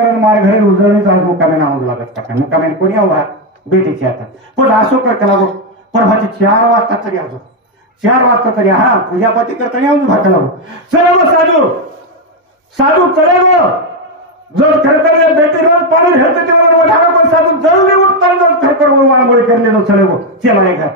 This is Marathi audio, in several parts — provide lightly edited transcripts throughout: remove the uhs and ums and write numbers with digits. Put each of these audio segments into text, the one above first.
करण मार घरे उजळणी चाल मुकामे नाव लागत का मुकामे कोणी हवा बेटीची आता पण असो करता लागो परभाची 4 वाजता तरी आजो 4 वाजता तरी हा पूजापाती करता येऊन भाकला चला मग साधू चले जो खरकर बेटी रोज पाणी घेते तेव्हा मोठा पण साधू जळून उठताना जो खरकर वाळगोळी करले चले चला आहे का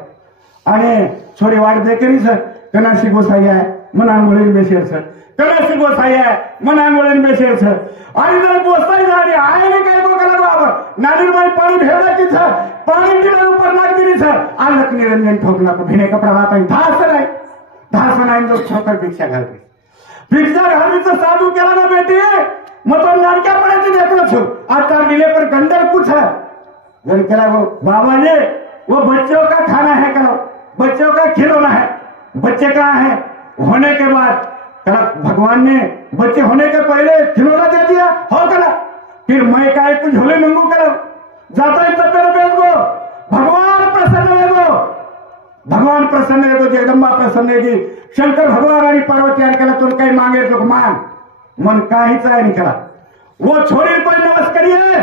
आणि थोडी वाट देखील सर कनाशी गोसाई आहे मनांगोळी बेसेल सर कनाशी गोसाई आहे मनांगोळी बेसेल सर आणि जर गोसाई झाली आहे काय बघायला बाबा नानीरबाई पाणी भेडा तिथं पाणी पिला ऊपर नाक दिली सर आलक निरंजन ठोकला को भिने कपडा वाता धास नाही जो ठोकर भिक्षा घालते भिक्षा घालवीचं साधू केला ना बेटी मग तो नानक्या पडायचं देखलो छो आता मिले पर गंडर कुछ है घर केला वो बाबा जी वो बच्चों का खाना है करो बच्चों का खिलौना है बच्चे कहाँ है होने के बाद कला भगवान ने बच्चे होने के पहले खिलौना दे दिया हो कला फिर मैं काय कुछ झोले मंगू करो जाता है तब बेच दो भगवान प्रसन्न रहेगो भगवान प्रसन्न रहेगो जगदम्बा प्रसन्न रहेगी शंकर भगवान आणि पार्वती आणि कला तुम काही मांगे तो मान मन काहीच आहे निकला वो छोरी पर नमस्कार करिए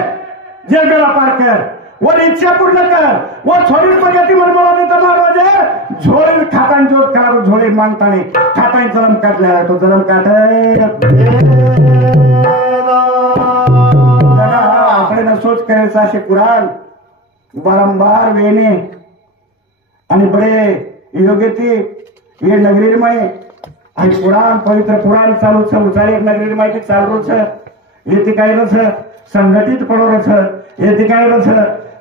जे बेला पार कर वो इच्छा पूर्ण कर वो छोरी पगती मन बोलवते तमारो जे झोळे खातान जो करा झोळे मानता नाही खातान जलम काटला तो जलम काटे આપણે सोच करायचा असे कुरान बारंबार वेणे आणि बडे योग्यती ये नगरी में आणि पुराण पवित्र पुराण चालू चालू नगरी माहिती चालू छ येते काय रस संघटित पडो रस येते काय रस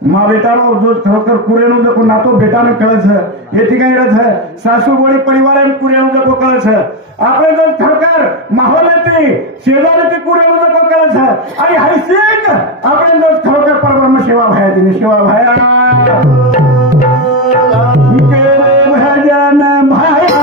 मा बेटानो जो खरोखर कुरेनो जको नातो बेटाने कळस येते काय रस सासू गोळी परिवाराने कुरेनो जको कळस आपण जर खरोखर माहोलते शेजारी कुरेनो जको कळस आणि हायसिक आपण जर खरोखर परब्रह्म सेवा भाया सेवा भाया भजन भाया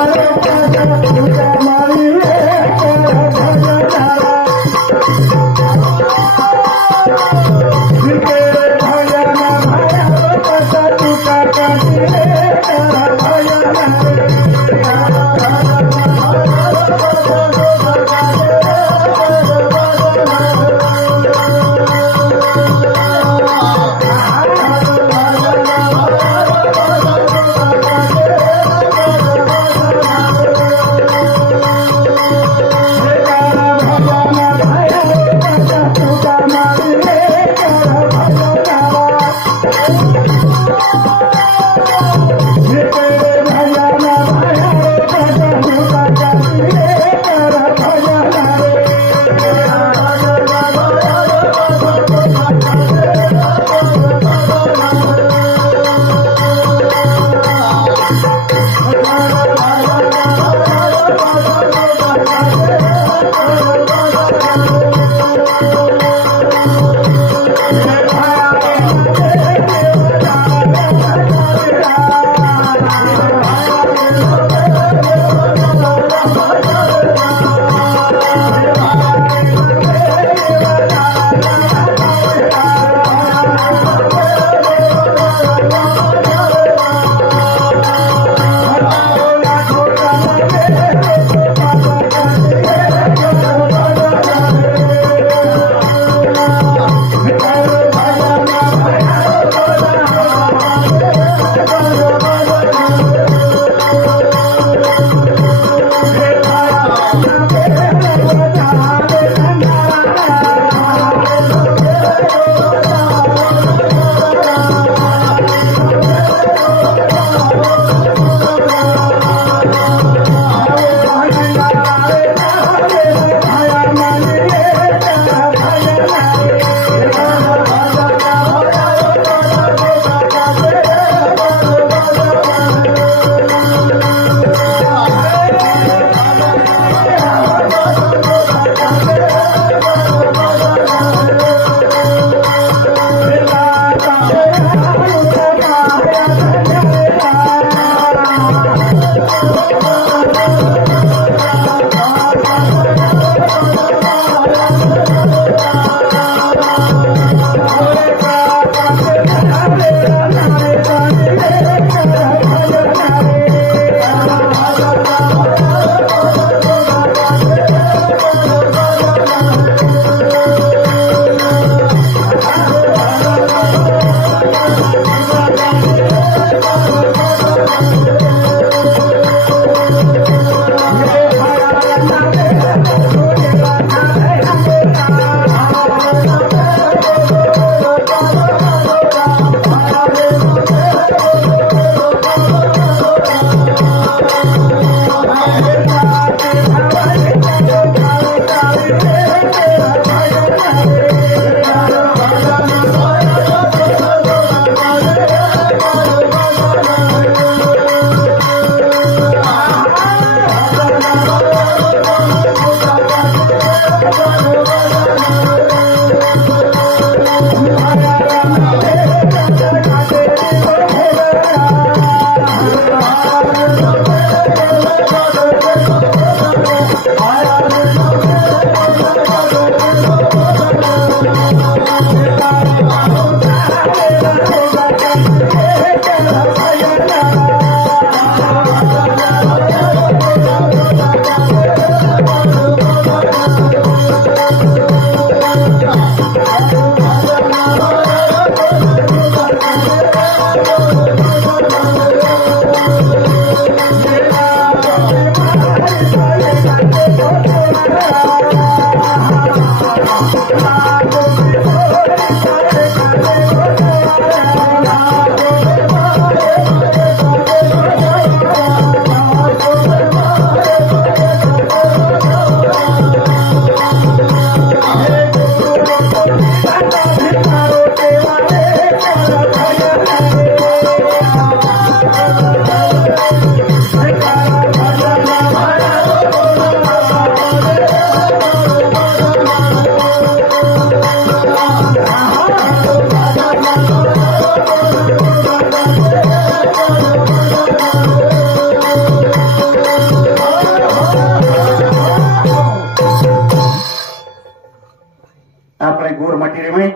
આપણે ગોરમાટી રેવાય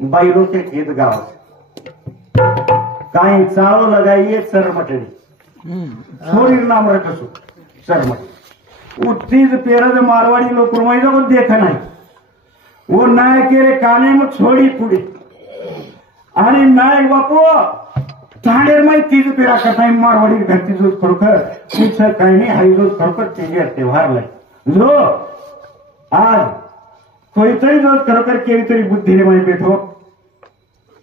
બાયરો કે ગીત ગાવ કાંઈ ચાળો લગાવીએ સરમટડી છોરી નામ રખશું સરમટી ઉઠતી જ પેરજ મારવાડી લોકો રમાઈ જાવ દેખા નહીં वो नायक के काने में छोड़ी पुड़ी आणि नायक बापू ठाणेर में तीज पेरा करता मारवाडी घरती जो खरोखर कुछ काही नाही हाई जो खरोखर तेजी त्योहार लाई जो आज कोणीतरी जो खरोखर केली तरी बुद्धीने माही बैठो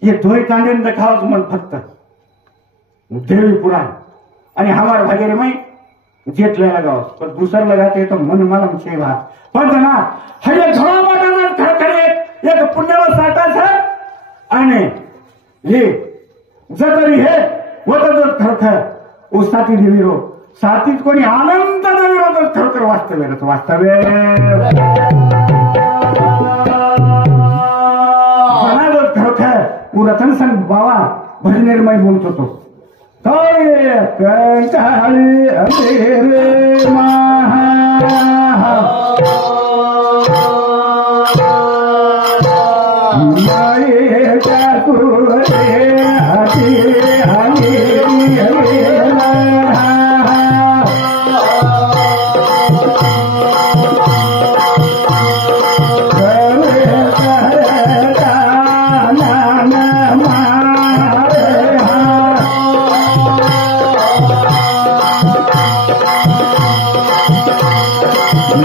ये धोई कांडे देखावच मन फक्त देवी पुराण आणि हमार भागेरे में जेट लगाओ पर दूसर लगाते तो मन मालम छे बात पण ना हरे घणा वाटाना खरोखर एक पुण्याला साठा છે અને ये जतरी है वो तो खरोखर वो साथी देवीरो साथी कोणी आनंद देवीरो तो खरोखर वास्तव्य बनालो खरोखर वो रतन संग बाबा भजनेर में बोलतो तो काय कंटाळी अंधेरे महा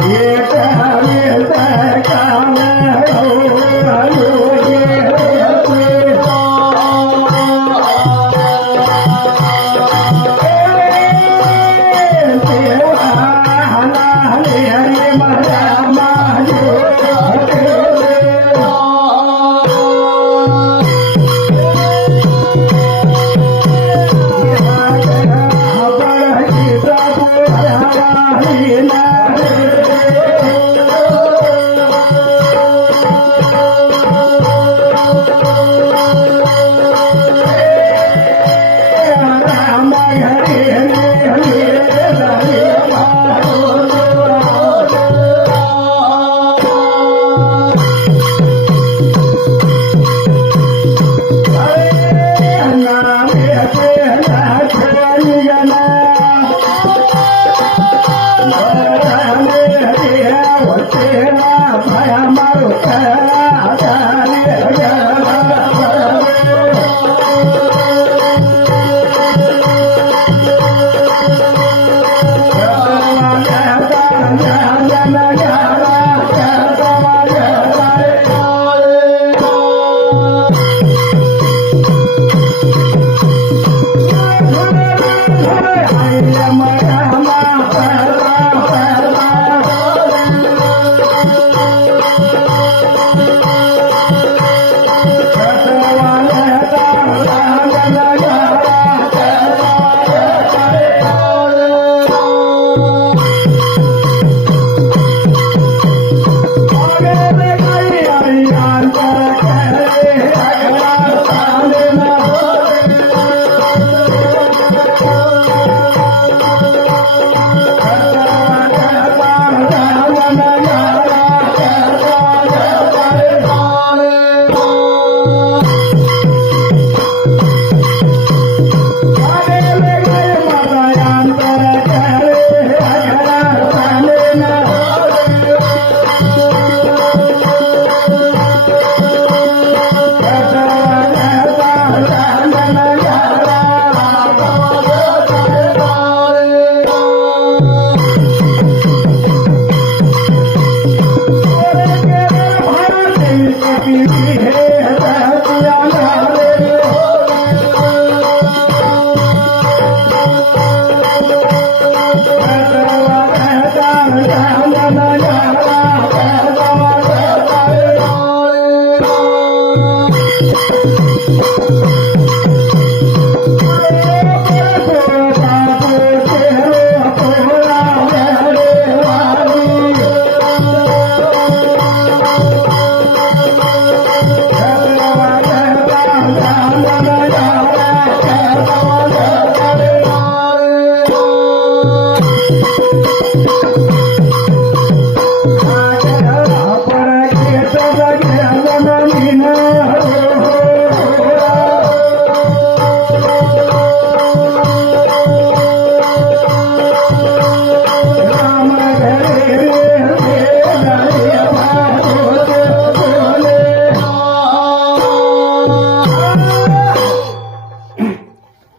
Yeah.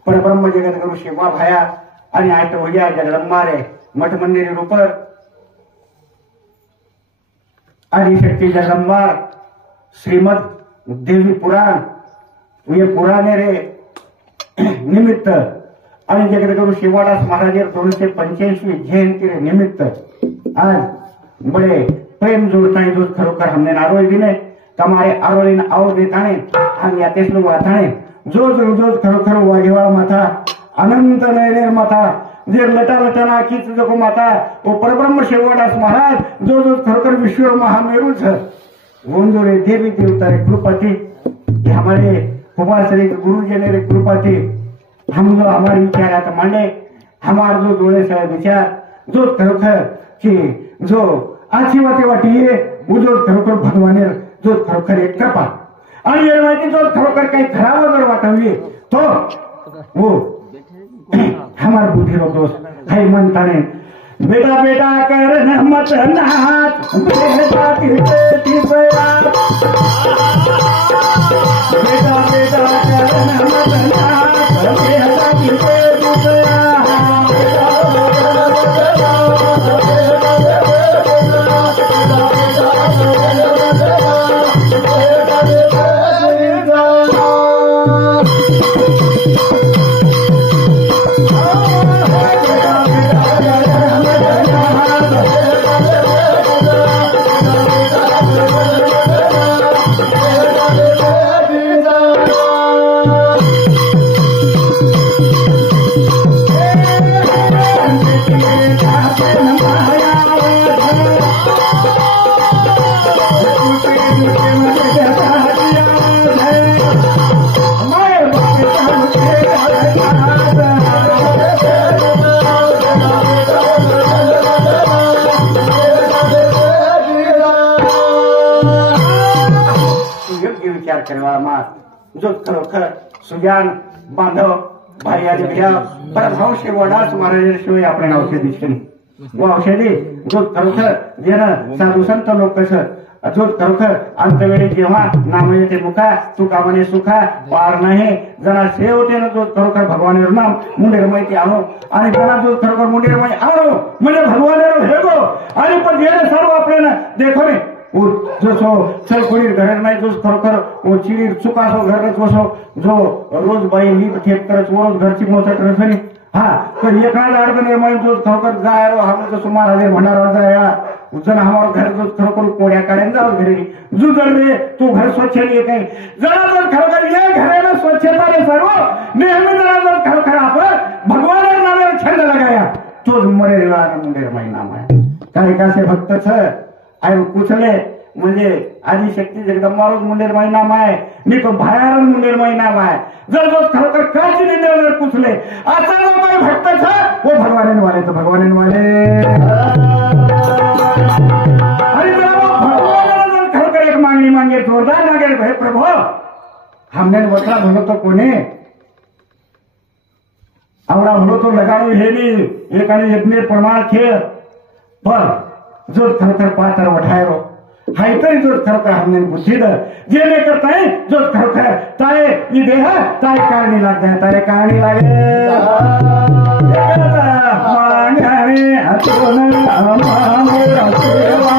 परब्रह्म जगत गुरु शिवा भाया आणि आठवया जगदंबारे मठ मंदिर रूपर आदिशक्ती जगदंबार श्रीमद देवी पुराण ये पुराणे रे निमित्त आणि जगद्गुरु शिवादास महाराज 285 जयंती रे निमित्त आज बड़े प्रेम जोड़ताने जो खरोखर हमने आरोल दिने તમારે આરોલીને આવો દેતાણે અને યાતેસનું વાથાણે જો જો ખરોખર વાગેવાળા માથા અનંત નયનેર માથા જે લટા લટાના કીચ જકો માથા ઓ પરબ્રહ્મ શિવદાસ મહારાજ જો ખરોખર વિશ્વ મહામેરુ છે વંદોરે દેવી દેવતારે કૃપાથી ये हमारे कुमार श्री गुरु जी ने कृपा थी हम जो हमारे विचार आता मांडे हमारा जो जोड़े से विचार जो खरोखर की जो आची वाटी है वो जो खरोखर भगवान जो खरोखर एक कृपा और ये माहिती जो खरोखर काही खराब जर वाटवली तो वो हमारा बुद्धीरो दोस्त काही म्हणताने बेटा बेटा कर मत नाच बेटा बेटा बेटा कर मत नाच जो खरोखर सुजान बांधव भाई आदि भैया परभाव शिवदास महाराजांशिवाय आपल्याला औषध दिसते व औषधी जो खरोखर जेनं साधू संत लोक कसं जो खरोखर अंतवेळी जेव्हा नाम येते मुखा तुका म्हणे सुखा पार नाही जना सेवतेनं जो खरोखर भगवानेर नाम मुंडेर माहिती आणो आणि जना जो खरोखर मुंडेर माहिती आणो म्हणजे भगवानेर हेगो आणि पण जेणे सर्व आपल्याला देखो रे जो सो चलकुड़ी घर में जो खरोखर वो चिड़ी चुका सो घर बसो जो रोज बाई लीप ठेप करत वो रोज घरची मोसट रसनी हाँ तो एकाच अडचण निर्माण जो खरोखर जायरो हम तो सुमार हजार भंडारा जाया जन हमारा घर जो खरोखर कोड्या काढेन जाओ घरी जो जर रे तू घर स्वच्छ नहीं काही जरा जर खरोखर ये घराला स्वच्छता रे सर्व नेहमी जरा जर खरोखर आपण भगवान नावावर छंद लगाया तो मरे मुंडेर महिना आहे काही कासे भक्त छ आयो कुचले म्हणजे आदिशक्ती जगदंबारोज मुंडेर महिना आहे मी तो भयारण मुंडेर महिना आहे जर जो खरोखर काची निंदा जर कुचले असा जो काही भक्त छ वो भगवान वाले तो भगवान वाले अरे भगवान जर खरोखर एक मागणी मागे जोरदार मागे हे प्रभु हमने वचला भलो तो कोणी आवडा भलो तो लगावी हे नहीं एक आणि यज्ञ प्रमाण खेळ पर जो खरोखर पात्र वठायरो हाय तरी जो खरोखर हमने बुद्धि द जे ने करता है जो खरोखर तारे ये देह तारे कारणी लागते हैं तारे कारणी लागे मांगणे हतोन अमामे सेवा